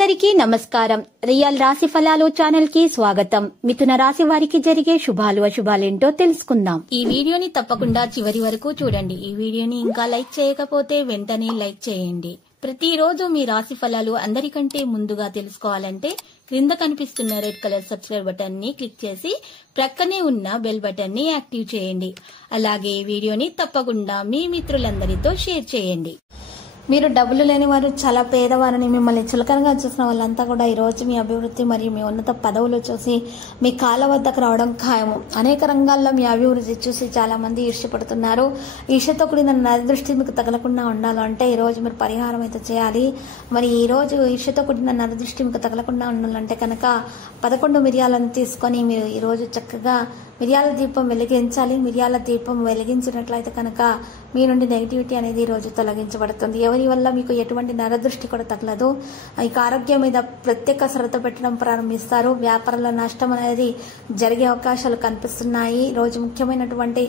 అందరికీ నమస్కారం. రియల్ రాశి ఫలాలు ఛానల్ కి స్వాగతం. మిథున రాశి వారికి జరిగే శుభాలు అశుభాలేంటో తెలుసుకుందాం. ఈ వీడియోని తప్పకుండా చివరి వరకు చూడండి. ఈ వీడియోని ఇంకా లైక్ చేయకపోతే వెంటనే లైక్ చేయండి. ప్రతిరోజు మీ రాశి ఫలాలు అందరికంటే ముందుగా తెలుసుకోవాలంటే క్రింద కనిపిస్తున్న రెడ్ కలర్ సబ్స్క్రైబ్ బటన్ ని క్లిక్ చేసి ప్రక్కనే ఉన్న బెల్ బటన్ ని యాక్టివ్ చేయండి. అలాగే ఈ వీడియోని తప్పకుండా మీ మిత్రులందరితో షేర్ చేయండి. మీరు డబ్బులు లేని వారు, చాలా పేదవారని మిమ్మల్ని చులకనగా చూసిన వాళ్ళంతా కూడా ఈ రోజు మీ అభివృద్ధి మరియు మీ ఉన్నత పదవులు చూసి మీ కాళ్ళ వద్దకు రావడం ఖాయము. అనేక రంగాల్లో మీ అభివృద్ధి చూసి చాలా మంది ఈర్ష్యపడుతున్నారు. ఈర్ష్యతో కూడిన నరదృష్టి మీకు తగలకుండా ఉండాలంటే ఈ రోజు మీరు పరిహారం అయితే చేయాలి. మరి ఈ రోజు ఈర్ష్యతో కూడిన నరదృష్టి మీకు తగలకుండా ఉండాలంటే కనుక 11 మిరియాలను తీసుకొని మీరు ఈ రోజు చక్కగా మిరియాల దీపం వెలిగించాలి. మిరియాల దీపం వెలిగించినట్లయితే కనుక మీ నుండి నెగిటివిటీ అనేది ఈ రోజు తొలగించబడుతుంది. ఎవరి వల్ల మీకు ఎటువంటి నరదృష్టి కూడా తగలదు. ఇక ఆరోగ్యం మీద ప్రత్యేక శ్రద్ధ పెట్టడం ప్రారంభిస్తారు. వ్యాపారంలో నష్టం అనేది జరిగే అవకాశాలు కనిపిస్తున్నాయి. రోజు ముఖ్యమైనటువంటి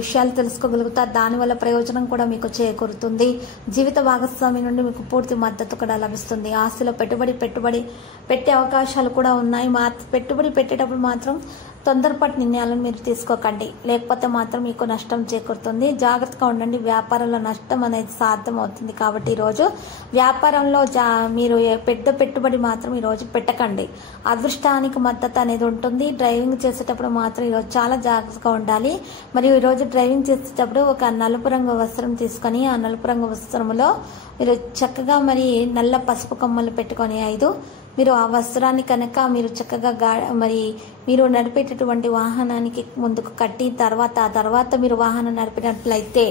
విషయాలు తెలుసుకోగలుగుతారు. దానివల్ల ప్రయోజనం కూడా మీకు చేకూరుతుంది. జీవిత భాగస్వామి నుండి మీకు పూర్తి మద్దతు కూడా లభిస్తుంది. ఆస్తిలో పెట్టుబడి పెట్టే అవకాశాలు కూడా ఉన్నాయి. పెట్టుబడి పెట్టేటప్పుడు మాత్రం తొందరపాటు నిర్ణయాలను మీరు తీసుకోకండి, లేకపోతే మాత్రం మీకు నష్టం చేకూరుతుంది. జాగ్రత్తగా ఉండండి. వ్యాపారంలో నష్టం అనేది సాధ్యమవుతుంది. కాబట్టి ఈరోజు వ్యాపారంలో మీరు పెద్ద పెట్టుబడి మాత్రం ఈరోజు పెట్టకండి. అదృష్టానికి మద్దతు అనేది ఉంటుంది. డ్రైవింగ్ చేసేటప్పుడు మాత్రం ఈరోజు చాలా జాగ్రత్తగా ఉండాలి. మరియు ఈరోజు డ్రైవింగ్ చేసేటప్పుడు ఒక నలుపు రంగు వస్త్రం తీసుకొని ఆ నలుపు రంగు వస్త్రంలో మీరు చక్కగా నల్ల పసుపు కొమ్మలు పెట్టుకొని 5 మీరు ఆ వస్త్రాన్ని కనుక మీరు చక్కగా మీరు నడిపేటటువంటి వాహనానికి ముందుకు కట్టి ఆ తర్వాత మీరు వాహనం నడిపినట్లయితే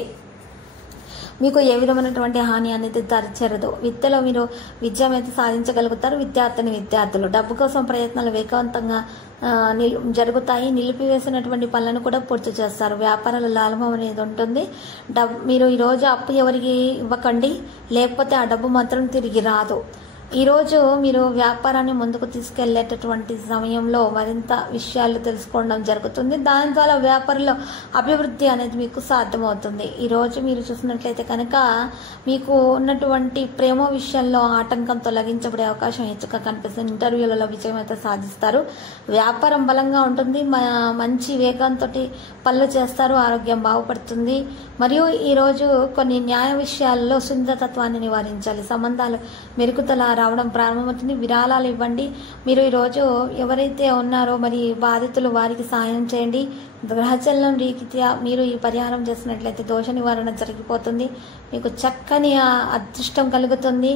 మీకు ఏ విధమైనటువంటి హాని అనేది చేరదు. విద్యలో మీరు విజయం అయితే సాధించగలుగుతారు. విద్యార్థులు డబ్బు కోసం ప్రయత్నాలు వేగవంతంగా జరుగుతాయి. నిలిపివేసినటువంటి పనులను కూడా పూర్తి చేస్తారు. వ్యాపారాల లాభం అనేది ఉంటుంది. మీరు ఈరోజు అప్పు ఎవరికి ఇవ్వకండి, లేకపోతే ఆ డబ్బు మాత్రం తిరిగి రాదు. ఈరోజు మీరు వ్యాపారాన్ని ముందుకు తీసుకెళ్లేటటువంటి సమయంలో మరింత విషయాలు తెలుసుకోవడం జరుగుతుంది. దాని ద్వారా వ్యాపారంలో అభివృద్ధి అనేది మీకు సాధ్యమవుతుంది. ఈరోజు మీరు చూసినట్లయితే కనుక మీకు ఉన్నటువంటి ప్రేమ విషయంలో ఆటంకం తొలగించబడే అవకాశం హెచ్చుగా కనిపిస్తుంది. ఇంటర్వ్యూలలో విజయం అయితే సాధిస్తారు. వ్యాపారం బలంగా ఉంటుంది. మంచి వేగంతో పనులు చేస్తారు. ఆరోగ్యం బాగుపడుతుంది. మరియు ఈరోజు కొన్ని న్యాయ విషయాల్లో సున్నితత్వాన్ని నివారించాలి. సంబంధాలు మెరుగుదల రావడం ప్రారంభమవుతుంది. విరాళాలు ఇవ్వండి. మీరు ఈరోజు ఎవరైతే ఉన్నారో బాధితులు వారికి సాయం చేయండి. గ్రహచలనం రీత్యా మీరు ఈ పరిహారం చేసినట్లయితే దోష నివారణ జరిగిపోతుంది. మీకు చక్కని అదృష్టం కలుగుతుంది.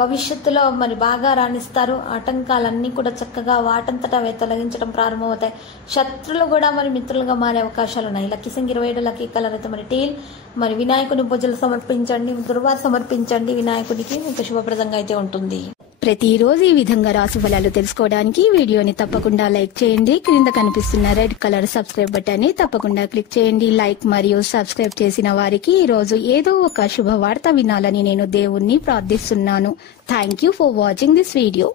భవిష్యత్తులో బాగా రాణిస్తారు. ఆటంకాలన్నీ కూడా చక్కగా వాటంతటా అవి తొలగించడం ప్రారంభమవుతాయి. శత్రులు కూడా మిత్రులుగా మారే అవకాశాలు ఉన్నాయి. లక్కీ సింగ్ 27 లక్కీ కలర్ అయితే టీల్. వినాయకుని పూజలు సమర్పించండి, దుర్వా సమర్పించండి. వినాయకుడికి మీకు శుభప్రదంగా అయితే ఉంటుంది. ప్రతిరోజు ఈ విధంగా రాశి ఫలాలు తెలుసుకోవడానికి వీడియోని తప్పకుండా లైక్ చేయండి. క్రింద కనిపిస్తున్న రెడ్ కలర్ సబ్స్క్రైబ్ బటన్ ని తప్పకుండా క్లిక్ చేయండి. లైక్ మరియు సబ్స్క్రైబ్ చేసిన వారికి ఈ రోజు ఏదో ఒక శుభవార్త వినాలని నేను దేవుణ్ణి ప్రార్థిస్తున్నాను. Thank you for watching this video.